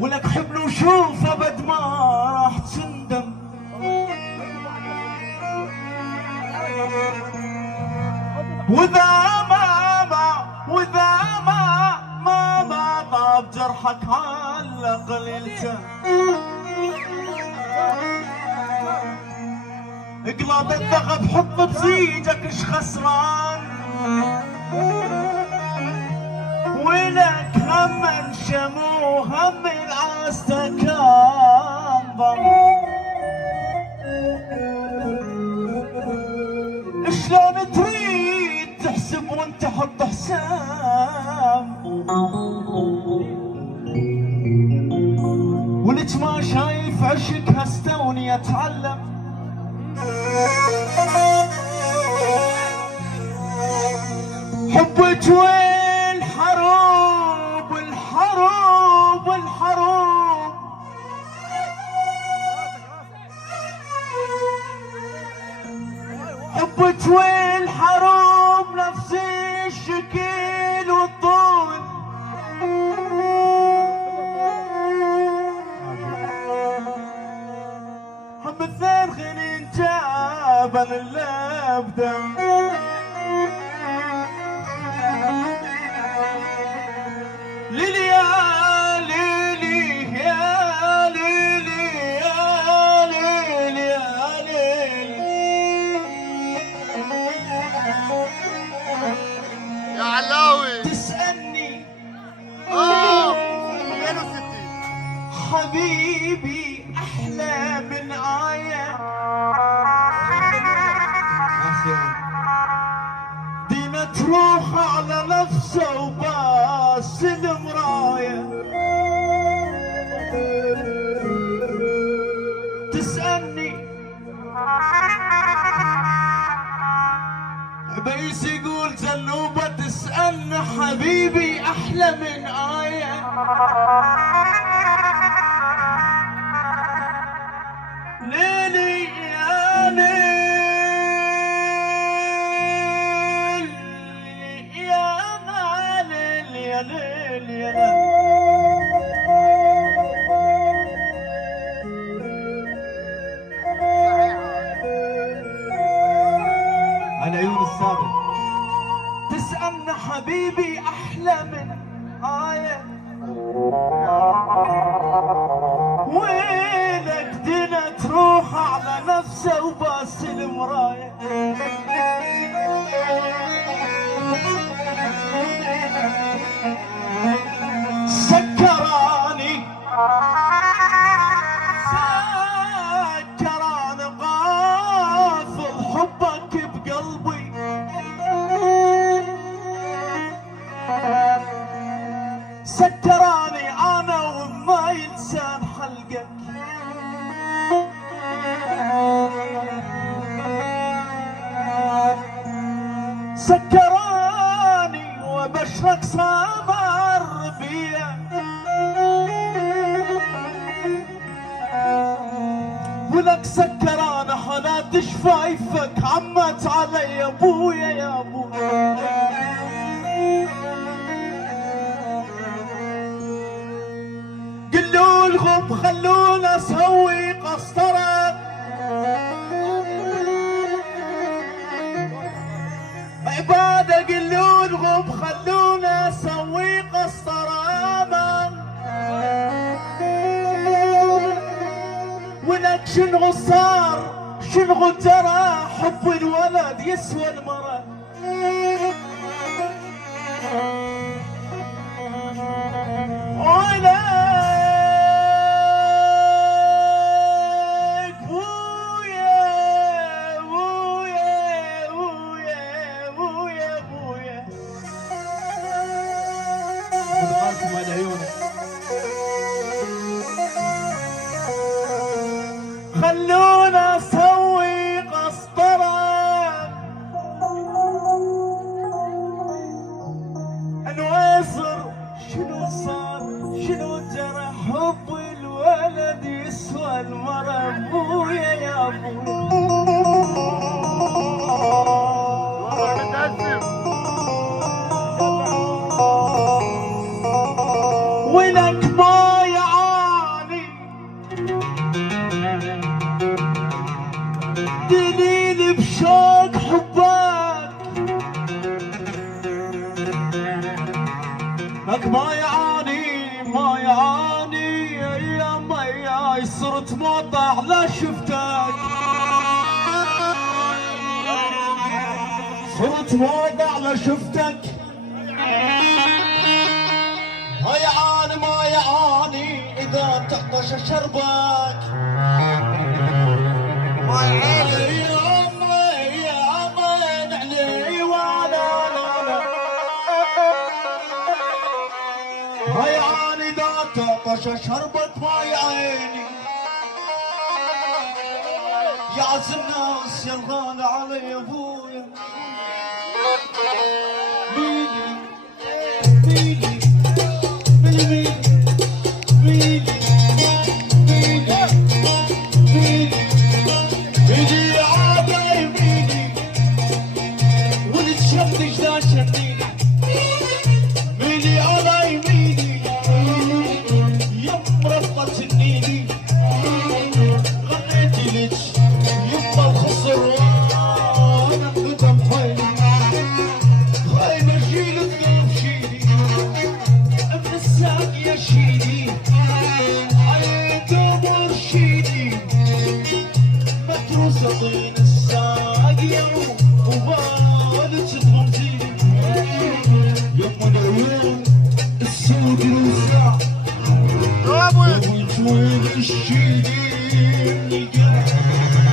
ولك حبل وشوف ابد ما راح تندم. واذا ما طاب جرحك علق ليلته. اقلب الذغب حط بزيجك ايش خسران. ولك هم انشمو هم العاسته كان ضم. شلون تريد تحسب وانت حط حسام. ولك ما شايف عشق هستوني اتعلم. حبك والحروب والحروب والحروب. حبك والحروب نفس الشكل والطول. هم اثنين غنين جابن اللبدة. ليلي يا ليلي يا ليلي يا ليلي يا ليلي يا علاوي. تسألني 62 حبيبي أحلى من آية. دينا تروح على نفسه وباس المراية. تسألني عبيس يقول زنوبة. تسألني حبيبي أحلى من آية. ليلي يا ليل يا ليل يا ليل يا ليل. على عيون الصابر. تسألنا حبيبي أحلى من آية. وينك دنا تروح على نفسه وباس المراية. سكراني قافل حبك بقلبي. سكراني انا وما ينسان حلقك. سكراني وبشرك صابر بيا. ولك سكراني حالات شفايفك عمت علي ابويا يا ابويا. قلوا لهم خلونا اسوي قسطرة. عبادة قلوا لهم خلونا اسوي قسطرة. ولك شنو صار شنو ترى حب الولد يسوى المرأة. خلونا اسوي قسطرة. انويصر شنو صار شنو جرى حب الولد يسوى المرة. ابويا يا ابويا. ولك ما يعاني هاي صرت موضع لا شفتك، صرت موضع لا شفتك. هاي عاني ما يعاني اذا تعطش شربك. ما يعاني يا عمي يا عمي علي وانا لا. هاي عاني اذا تعطش شربك ما يعيني. يا عز الناس يا الغالي علي ابويا. ميلي ميلي ميلي ميلي ميلي ميلي ميلي يا عادي ميلي ونتشمش ذا شديني. ميلي علي ميلي يم رفضت النيلي. غنيتي لك يما الخسران قدم فيني. هاي مشيل الذنب شيلي من الساق يا شيلي. هاي دبر شيلي متروسة طين الساق يا وبالك تغمزيني. يما العيون السود والساق يا ابوي وين الشيلي من القلب.